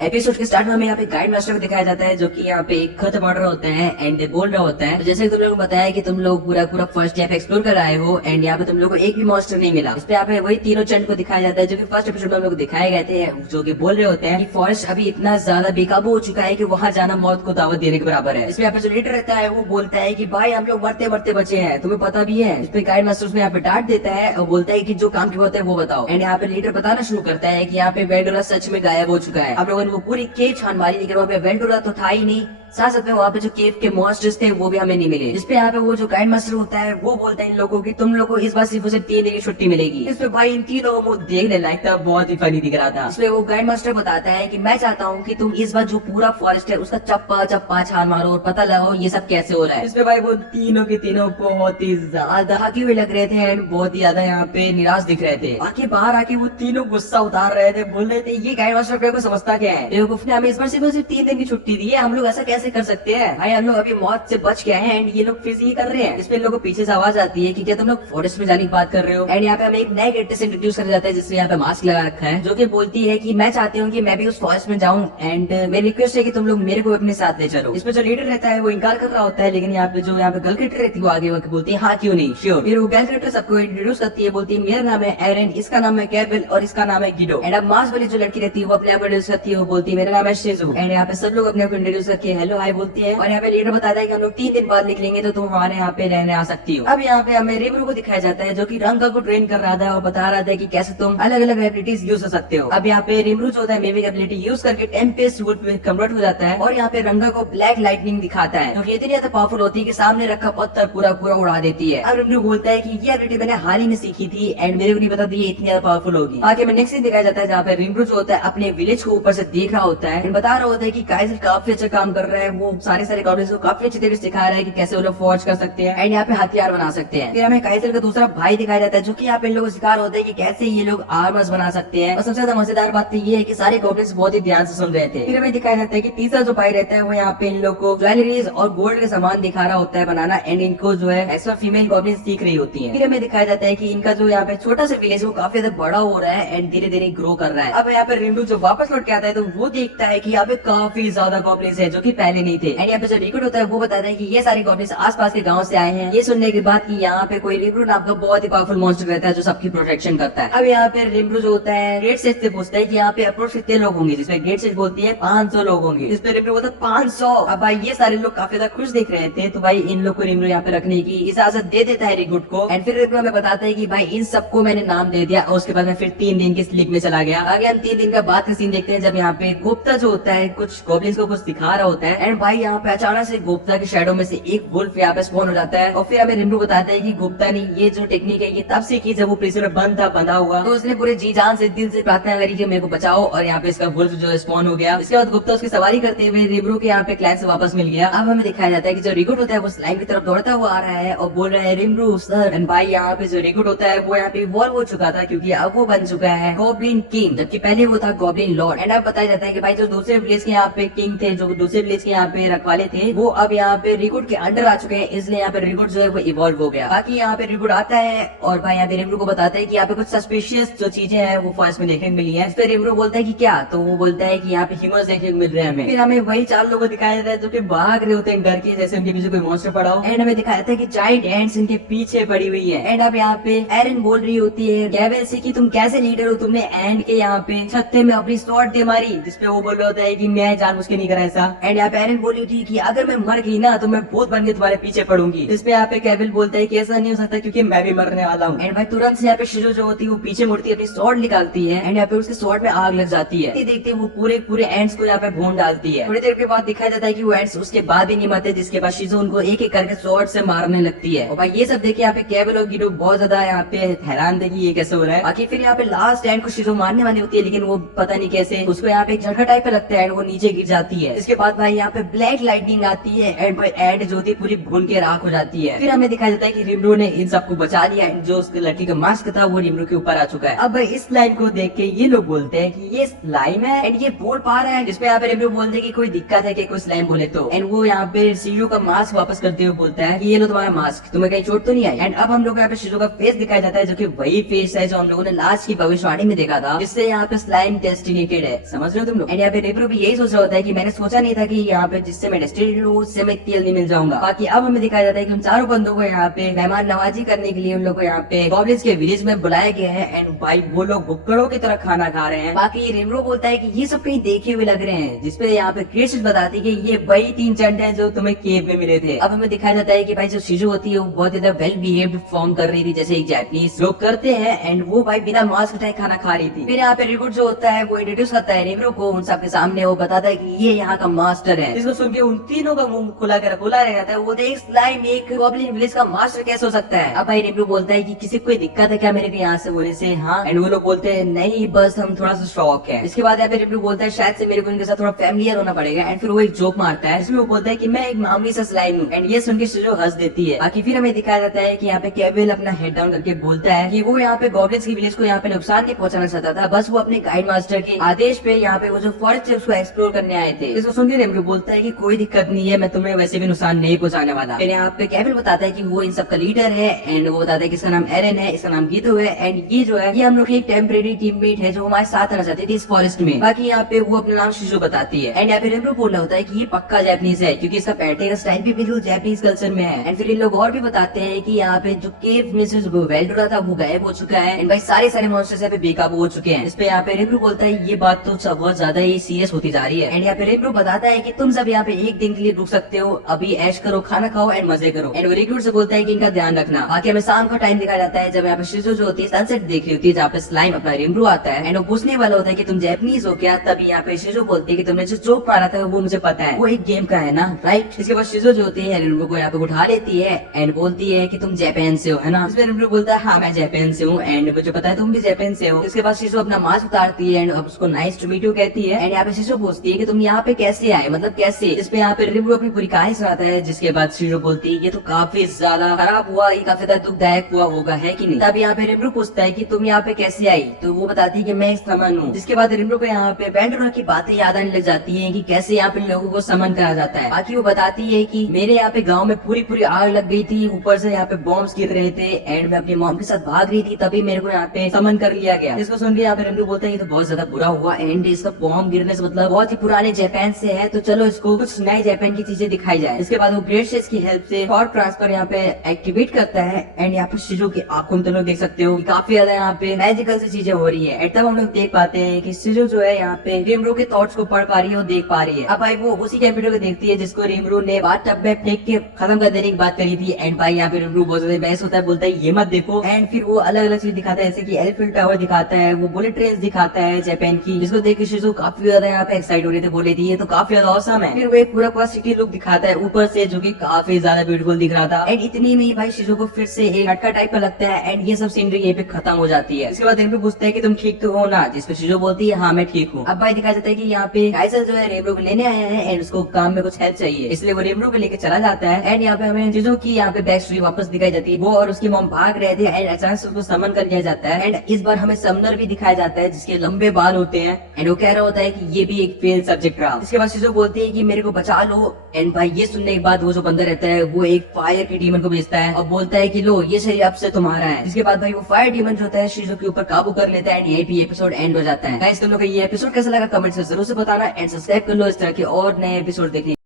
Episode के start में हमें यहाँ पे गाइड मास्टर को दिखाया जाता है जो कि यहाँ पे एक खत बांट रहा होता है एंड बोल रहा होता है। तो जैसे कि तुम लोगों को बताया कि तुम लोग पूरा पूरा फर्स्ट यहाँ पे एक्सप्लोर कर आए हो एंड यहाँ पे तुम लोग को एक भी मॉन्स्टर नहीं मिला। इस पे यहाँ पे वही तीनों चंड को दिखाया जाता है जो कि फर्स्ट एपिसोड में हम लोग दिखाए गए थे, जो कि बोल रहे होते हैं कि फॉरेस्ट अभी इतना ज्यादा बेकाबू हो चुका है कि वहाँ जाना मौत को दावत देने के बराबर है। इसमें यहाँ पे जो लीडर रहता है वो बोलता है कि भाई हम लोग मरते मरते बचे हैं, तुम्हें पता भी है। इस पे गाइड मास्टर उसमें यहाँ पे डांट देता है और बोलता है कि जो काम की होता है वो बताओ। एंड यहाँ पे लीडर बताना शुरू करता है कि यहाँ पे वेंडोरा सच में गायब हो चुका है। हम लोगों ने वो पूरी केव छान मारी लेकिन वहाँ पे वेंडोरा तो था ही नहीं। साथ में वहाँ पे जो केव के मॉन्स्टर्स थे वो भी हमें नहीं मिले। इस पे यहाँ पे वो जो गाइड मास्टर होता है वो बोलता है इन लोगों की तुम लोगों को इस बार सिर्फ उसे 3 दिन की छुट्टी मिलेगी। इस पे भाई इन तीनों को मुंह देखने लायक था, बहुत ही फनी दिख रहा था। इसमें वो गाइड मास्टर बताता है कि मैं चाहता हूँ कि तुम इस बार जो पूरा फॉरेस्ट है उसका चप्पा चप्पा छान मारो और पता लगाओ ये सब कैसे हो रहा है। इसमें भाई वो तीनों के तीनों बहुत ही ज्यादा हकी हुए लग रहे थे एंड बहुत ही ज्यादा यहाँ पे निराश दिख रहे थे। आके बाहर आके वो तीनों गुस्सा उतार रहे थे, बोल रहे थे ये गाइड मास्टर को समझता क्या है, बेवकूफ ने हमें इस बार सिर्फ 3 दिन की छुट्टी दी है, हम लोग ऐसा कैसे कर सकते हैं। भाई हम लोग अभी मौत से बच गए हैं एंड ये लोग फिर से ये कर रहे हैं। इसमें लोगों को पीछे से आवाज आती है कि क्या तुम लोग फॉरेस्ट में जाने की बात कर रहे हो। एंड यहाँ पे हमें एक नए कैरेक्टर से इंट्रोड्यूस कर जाता है जिसने यहाँ पे मास्क लगा रखा है, जो कि बोलती है कि मैं चाहती हूँ कि मैं भी उस फॉरेस्ट में जाऊँ एंड मेरी रिक्वेस्ट है कि तुम लोग मेरे को अपने साथ ले चलो। इसमें जो लीडर रहता है वो इनकार कर रहा होता है, लेकिन यहाँ पे जो यहाँ पे गर्ल कैरेक्टर रहती है वो आगे बोलती है हाँ क्यों नहीं श्योर। फिर वो गर्ल कैरेक्टर सबको इंट्रोड्यूस करती है, बोलती है मेरा नाम है एरन, इसका नाम है कैरबिल और इसका नाम है गिडो। एंड अब मास्क वाली जो लड़की रहती है वो अपने आप को इंट्रोड्यूस करती है, वो बोलती है मेरा नाम है शिजू। एंड यहाँ पे सब लोग अपने आप को इंट्रोड्यूस करके हेलो हाय बोलती है। और यहाँ पे लीडर बताता है कि हम लोग 3 दिन बाद निकलेंगे तो तुम हमारे यहाँ पे रहने आ सकती हो। अब यहाँ पे हमें रिमरू को दिखाया जाता है जो कि रंगा को ट्रेन कर रहा था और बता रहा था कि कैसे तुम अलग अलग एबिलिटीज यूज कर सकते हो। अब यहाँ पे रिमरू जो होता है मेविक एबिलिटी यूज करके टेम्पेस्ट वुड में कन्वर्ट हो जाता है और यहाँ पे रंगा को ब्लैक लाइटनिंग दिखाता है, तो ये इतनी ज्यादा पावरफुल होती है कि सामने रखा पत्थर पूरा पूरा उड़ा देती है। अब रिमरू बोलता है कि ये एबिलिटी मैंने हाल ही में सीखी थी एंड मेरे को नहीं पता था ये इतनी ज्यादा पावरफुल होगी। आगे में नेक्स्ट सीन दिखाया जाता है जहाँ पे रिमरू जो होता है अपने विलेज को ऊपर से देख रहा होता है, बता रहा होता है कि काइजर काफी अच्छा काम कर रहा है, वो सारे गॉब्लिन्स को काफी अच्छी तरीके से सिखा रहा है कि कैसे वो लोग फॉर्ज कर सकते हैं एंड यहाँ पे हथियार बना सकते हैं। फिर हमें काइजर का दूसरा भाई दिखाया जाता है जो कि यहाँ पे इन लोगों को सिखा रहा होता है कि कैसे ये लोग आर्मर्स बना सकते हैं। और सबसे ज्यादा मजेदार बात तो ये है कि सारे गॉब्लिन्स बहुत ही ध्यान से सुन रहे थे। फिर हमें दिखाया जाता है कि तीसरा जो भाई रहता है वो यहाँ पे इन लोग को ज्वेलरीज और गोल्ड के सामान दिखा रहा होता है बनाना एंड इनको जो है एक्स्ट्रा फीमेल गॉब्लिन्स सीख रही होती है। फिर हमें दिखाया जाता है कि इनका जो यहाँ पे छोटा सा विलेज वो काफी ज्यादा बड़ा हो रहा है एंड धीरे धीरे ग्रो कर रहा है। अब यहाँ पे रिंडू जो वापस लौट के आता है तो वो देखता है कि यहाँ पे काफी ज्यादा गॉब्लिन्स है जो कि पहले नहीं थे। एंड यहाँ पे जो रिकॉर्ड होता है वो बताता है कि ये सारे गॉब्लिन्स आसपास के गांव से आए हैं। ये सुनने के बाद कि यहाँ पे कोई रिम्ब्रू नाम का बहुत ही पावरफुल मॉन्स्टर रहता है जो सबकी प्रोटेक्शन करता है। अब यहाँ पे रिम्ब्रू जो होता है ग्रेट सेज से पूछता है कि यहाँ पे अप्रोच कितने लोग होंगे, जिसमें ग्रेट सेज बोलती है 500 लोग होंगे। इस पे रिम्ब्रू बोलता है 500। अब भाई ये सारे लोग काफी ज्यादा खुश दिख रहे थे, तो भाई इन लोग को रिम्ब्रू यहाँ पे रखने की इजाजत दे देता है रिगुड को। एंड फिर रिम्ब्रू हमें बताता है कि भाई इन सबको मैंने नाम दे दिया और उसके बाद मैं फिर 3 दिन की स्लीप में चला गया। आगे हम 3 दिन का बाद का सीन देखते हैं जब यहाँ पे गुप्ता जो होता है कुछ गॉब्लिन्स को कुछ सिखा रहा होता है एंड भाई यहाँ पे अचानक से गुप्ता के शैडो में से एक वुल्फ यहाँ पे स्पॉन हो जाता है। और फिर हमें रिम्ब्रू बताता है कि गुप्ता ने ये जो टेक्निक है ये तब सीखी जब वो प्रिजन में बंद था, बंधा हुआ, तो उसने पूरे जी जान से दिल से प्रार्थना करी कि मेरे को बचाओ और यहाँ पे इसका वुल्फ जो स्पॉन हो गया। इसके बाद गुप्ता उसकी सवारी करते हुए रिम्ब्रू के यहाँ पे क्लैन से वापस मिल गया। अब हमें दिखाया जाता है कि जो रिगुड होता है वो स्लाइम की तरफ दौड़ता हुआ आ रहा है और बोल रहा है रिम्ब्रू सर। एंड भाई यहाँ पे जो रिगुड होता है वो यहाँ पे इवॉल्व हो चुका था क्योंकि अब वो बन चुका है गॉब्लिन किंग, जबकि पहले वो था गॉब्लिन लॉर्ड। एंड अब बताया जाता है कि भाई जो दूसरे विलेज के यहाँ पे किंग थे, जो दूसरे विलेज के यहाँ पे रखवाले थे, वो अब यहाँ पे रिगुड के अंडर आ चुके हैं, इसलिए यहाँ पे रिगुड जो है वो इवॉल्व हो गया। बाकी यहाँ पे रिगुड आता है और भाई यहाँ पे रिम्ब्रू को बताता है कि यहाँ पे कुछ सस्पिशियस जो चीजें हैं वो फॉरेस्ट में देखने को मिली है। इस पे रिम्ब्रू बोलता है कि क्या, तो वो बोलता है कि यहाँ पे ह्यूमंस देखने को मिल रहे हैं हमें। फिर हमें वही 4 लोगों को दिखाया जाता है जो कि भाग रहे होते हैं डर के, जैसे उनके पीछे कोई मॉन्स्टर पड़ा हो। एंड हमें दिखाया जाता है कि जायंट एंट्स इनके पीछे पड़ी हुई है। एंड अब यहाँ पे एरन बोल रही होती है गैबेल से कि तुम कैसे लीडर हो, तुमने एंड के यहाँ पे छत्ते में अपनी स्वॉर्ड दे मारी, जिसपे वो बोल रहा होता है कि मैं जानबूझ के नहीं करा ऐसा। एंड यहाँ पे एरन बोली थी कि अगर मैं मर गई ना तो मैं भूत बन के तुम्हारे पीछे पड़ूंगी। इस पे यहाँ पे गैबेल बोलता है कि ऐसा नहीं हो सकता क्योंकि मैं भी मरने वाला हूँ। एंड भाई तुरंत से यहाँ पे शिजो जो होती है वो पीछे मुड़ती है, अपनी स्वॉर्ड निकालती है एंड यहाँ पे उसके स्वॉर्ड में आग लग जाती है। देखते वो पूरे एंड्स को यहाँ पे भून डालती है। थोड़ी देर के बाद दिखाया जाता है कि वो एंड्स उसके बाद भी नहीं मरते, जिसके बाद शिजो उनको एक एक करके स्वॉर्ड से मारने लगती है। और भाई ये सब देखे यहाँ पे गैबेल और गिडो बहुत ज्यादा यहाँ पे हैरान थे कि ये कैसे हो रहा है। बाकी फिर यहाँ पे लास्ट एंड को शिजो मारने वाली होती है, लेकिन वो पता नहीं कैसे उसको यहाँ पे एक झटका टाइप पे लगता है एंड वो नीचे गिर जाती है। इसके बाद भाई यहाँ पे ब्लैक लाइटनिंग आती है एंड भाई एंड जो थी पूरी भून के राख हो जाती है। फिर हमें दिखाया जाता है कि रिमरू ने इन सबको बचा लिया एंड जो उसके लड़की का मास्क था वो रिमरू के ऊपर आ चुका है। अब भाई इस लाइन को देख के ये लोग बोलते हैं कि ये स्लाइम है एंड ये बोल पा रहा है, जिसपे यहाँ पे रिमरू बोलते हैं कि कोई दिक्कत है कि कोई स्लाइम बोले तो, एंड वो यहाँ पे शिजू का मास्क वापस करते हुए बोलता है कि ये लो तुम्हारा मास्क, तुम्हें कहीं चोट तो नहीं आई। एंड अब हम लोग यहाँ पे शिजू का फेस दिखाया जाता है जो कि वही फेस है जो हम लोगों ने लास्ट की भविष्यवाणी में देखा था, जिससे यहाँ पे स्लाइम डेस्टिनेटेड है, समझ रहे हो तुम लोग। एंड यहाँ पे रिमरू भी यही सोच रहा होता है कि मैंने सोचा नहीं था कि यहाँ पे जिससे मैं डेस्टिनेटेड हूँ उससे मैं इतनी जल्दी मिल जाऊंगा। बाकी अब हमें दिखाया जाता है कि उन चारों बंदों को यहाँ पे मेहमान नवाजी करने के लिए उन लोग को यहाँ पे गॉब्लिन्स के विलेज में बुलाया गया है एंड भाई वो लोग भुक्कड़ों की तरह खाना खा रहे हैं। बाकी रिमरू बोलता है कि ये सब कहीं देखे हुए लग रहे हैं, जिसपे यहाँ पे क्रिएशन बताती है कि ये वही 3 चंड हैं जो तुम्हें केव में मिले थे। अब हमें दिखाया जाता है कि भाई जो शिजू होती है वो बहुत ज्यादा वेल बिहेव्ड फॉर्म कर रही थी जैसे एक जापानीज लोग करते हैं एंड वो भाई बिना मास्क हटाए खाना खा रही थी। फिर यहाँ पे रिमरू जो होता है वो इंट्रोड्यूस करता है रिमरू को उन सबके सामने, वो बताता है कि ये यहाँ का मास्टर है। इसको सुन के उन तीनों का मुंह खुला रह जाता है। वो देख स्लाइम एक गॉब्लिन विलेज का मास्टर कैसे हो सकता है। अब भाई रिमरू बोलता है कि किसी कोई दिक्कत है क्या मेरे को यहाँ से होने से? हाँ। एंड वो लोग बोलते हैं नहीं बस हम थोड़ा सा शौक है। इसके बाद यहाँ पे रिमरू बोलता है शायद से मेरे को इनके साथ थोड़ा फैमिलियर होना पड़ेगा एंड फिर वो एक जोक मारता है इसमें वो बोलता है कि मैं एक मामूली सा स्लाइम हूँ एंड ये सुन के शिजू हंस देती है। बाकी फिर हमें दिखाया जाता है कि यहाँ पे केविल अपना हेड डाउन करके बोलता है कि वो यहाँ पे गॉब्लिन्स की विलेज को यहाँ पे नुकसान नहीं पहुंचाना चाहता था, बस वो अपने गाइड मास्टर के आदेश पे यहाँ पे वो जो फॉरेस्ट है उसको एक्सप्लोर करने आए थे। इसको सुन के रिमरू बोलता है कि कोई दिक्कत नहीं है, मैं तुम्हें वैसे भी नुकसान नहीं पहुंचाने वाला। फिर यहाँ पे केविल बताता है कि वो इन सब का लीडर है एंड वो बताता है कि इसका नाम एरन है, इसका नाम गीतो है एंड ये जो है ये हम लोग की एक टेम्परेरी टीममेट है जो हमारे साथ रहना चाहती थी इस फॉरेस्ट में। बाकी यहाँ पे वो अपना नाम शिजू बताती है एंड यहाँ पे रिमरू बोल रहा होता है कि ये पक्का जापानीज है क्योंकि इसका बैठने का स्टाइल भी बिल्कुल जापानीज कल्चर में है। एंड फिर इन लोग और भी बताते हैं कि यहाँ पे जो केव में से जो वेल्ड रहा था वो गायब हो चुका है एंड भाई सारे मॉन्स्टर्स यहाँ पे बेकाबू हो चुके हैं। इस पे यहाँ पे रिमरू बोलता है ये बात तो बहुत ज्यादा ही सीरियस होती जा रही है एंड यहाँ पे रिमरू बताता है कि तुम सब यहाँ पे एक दिन के लिए रुक सकते हो, अभी ऐश करो, खाना खाओ एंड मजे करो। एंड वो रिक्रूट से बोलता है कि इनका ध्यान रखना। बाकी हमें शाम का टाइम दिखाया जाता है जब यहाँ पे शिजू जो होती है सनसेट देख रही होती है जहाँ पे स्लाइम अपना रिमरू आता है एंड वो पूछने वाला होता है कि तुम जापानीज हो क्या? तभी यहाँ पे शिजू बोलती है कि तुमने जो जोक मारा था वो मुझे पता है, वो एक गेम का है ना, राइट। इसके बाद शिजू जो होती है रिमरू को यहाँ पे उठा लेती है एंड बोलती है कि तुम जापान से हो है ना। इसमें रिमरू बोलता है हाँ मैं जापान से हूँ एंड मुझे पता है तुम भी जापान से हो। इसके बाद शिजू अपना मास्क उतारती है एंड अब उसको नाइस टू मीट यू कहती है एंड यहाँ पे शिजू पूछती है कि तुम यहाँ पे कैसे आए, मतलब कैसे? इस पे यहाँ पे रिमरू अपनी पूरी कहानी सुनाता है जिसके बाद शिजू बोलती है ये तो काफी ज्यादा खराब हुआ, ये काफी ज्यादा दुखदायक हुआ होगा है कि नहीं। तब यहाँ पे रिमरू पूछता है कि तुम यहाँ पे कैसे आई, तो वो बताती है कि मैं समन हूँ। जिसके बाद रिमरू को यहाँ पे बैंडोरा की बातें याद आने लग जाती है कि कैसे यहाँ पे लोगों को समन करा जाता है। बाकी वो बताती है कि मेरे यहाँ पे गाँव में पूरी आग लग गई थी, ऊपर से यहाँ पे बॉम्ब्स गिर रहे थे एंड मैं अपनी मॉम के साथ भाग रही थी, तभी मेरे को यहाँ पे समन कर लिया गया। इसको सुन के यहाँ पे रिमरू बोलता है ये तो बहुत ज्यादा बुरा हुआ एंड इसका बॉम्ब गिरने से मतलब बहुत ही पुराने जापान से है, तो चलो इसको कुछ नए जापान की चीजें दिखाई जाए। इसके बाद वो ग्रेट शेस की हेल्प से थॉट ट्रांसफर यहाँ पे एक्टिवेट करता है एंड यहाँ पे शिजू की आपको तुम लोग देख सकते हो कि काफी ज्यादा यहाँ पे मैजिकल सी चीजें हो रही है एंड तब हम लोग देख पाते हैं कि शिजू जो है यहाँ पे रिमरू के थॉट्स को पढ़ पा रही है और देख पा रही है। अब भाई वो उसी कंप्यूटर को देखती है जिसको रिमरू ने बाथटब में फेंक के खत्म कर देने की बात करी थी एंड भाई यहाँ पे रिमरू बहुत ज्यादा बहस होता है, बोलता है ये मत देखो एंड फिर वो अलग अलग चीज दिखाता है जैसे कि एलिफेंट टावर दिखाता है, वो बुलेट ट्रेन दिखाता है जापान की, जिसको देख के शिजू काफी ज्यादा यहाँ पे एक्साइट हो रही थी, बोले थी ये तो काफी ज्यादा औसम है। फिर वो एक पूरा सिटी लुक दिखाता है ऊपर से जो कि काफी ज्यादा ब्यूटीफुल दिख रहा था एंड इतनी में भाई शिजू को फिर से एक लटका टाइप का लगता है एंड ये सब सीनरी यहीं पे खत्म हो जाती है। इसके बाद रिमरू पूछता है कि तुम ठीक तो हो ना, जिसपे शिजू बोलती है हाँ मैं ठीक हूँ। अब भाई दिखाया जाता है कि यहाँ पे काइसल जो है रिमरू को लेने आया है एंड उसको काम में कुछ हेल्प चाहिए, इसलिए वो रिमरू को लेके चला जाता है एंड यहाँ पे हमें शिजू की यहाँ पे बैक स्टोरी वापस दिखाई जाती है। वो और उसकी मॉम भाग रहे थे एंड अचानक से उसको समन कर लिया जाता है एंड इस बार हमें समनर भी दिखाया जाता है जिसके लंबे बाल होते हैं एंड वो कह रहा होता है कि ये भी एक फेल सब्जेक्ट रहा। इसके बाद शिजू बोलती है कि मेरे को बचा लो एंड भाई ये सुनने के बाद वो जो बंदा रहता है वो एक फायर के डीमन को भेजता है और बोलता है कि लो ये शरीर अब से तुम्हारा है। इसके बाद भाई वो फायर डीमन जो होता है शिजू के ऊपर काबू कर लेता है एंड ये भी एपिसोड एंड हो जाता है। गाइस तुम लोग को ये एपिसोड कैसा लगा कमेंट से जरूर से बताना एंड सब्सक्राइब कर लो इस तरह के और नए एपिसोड देखने।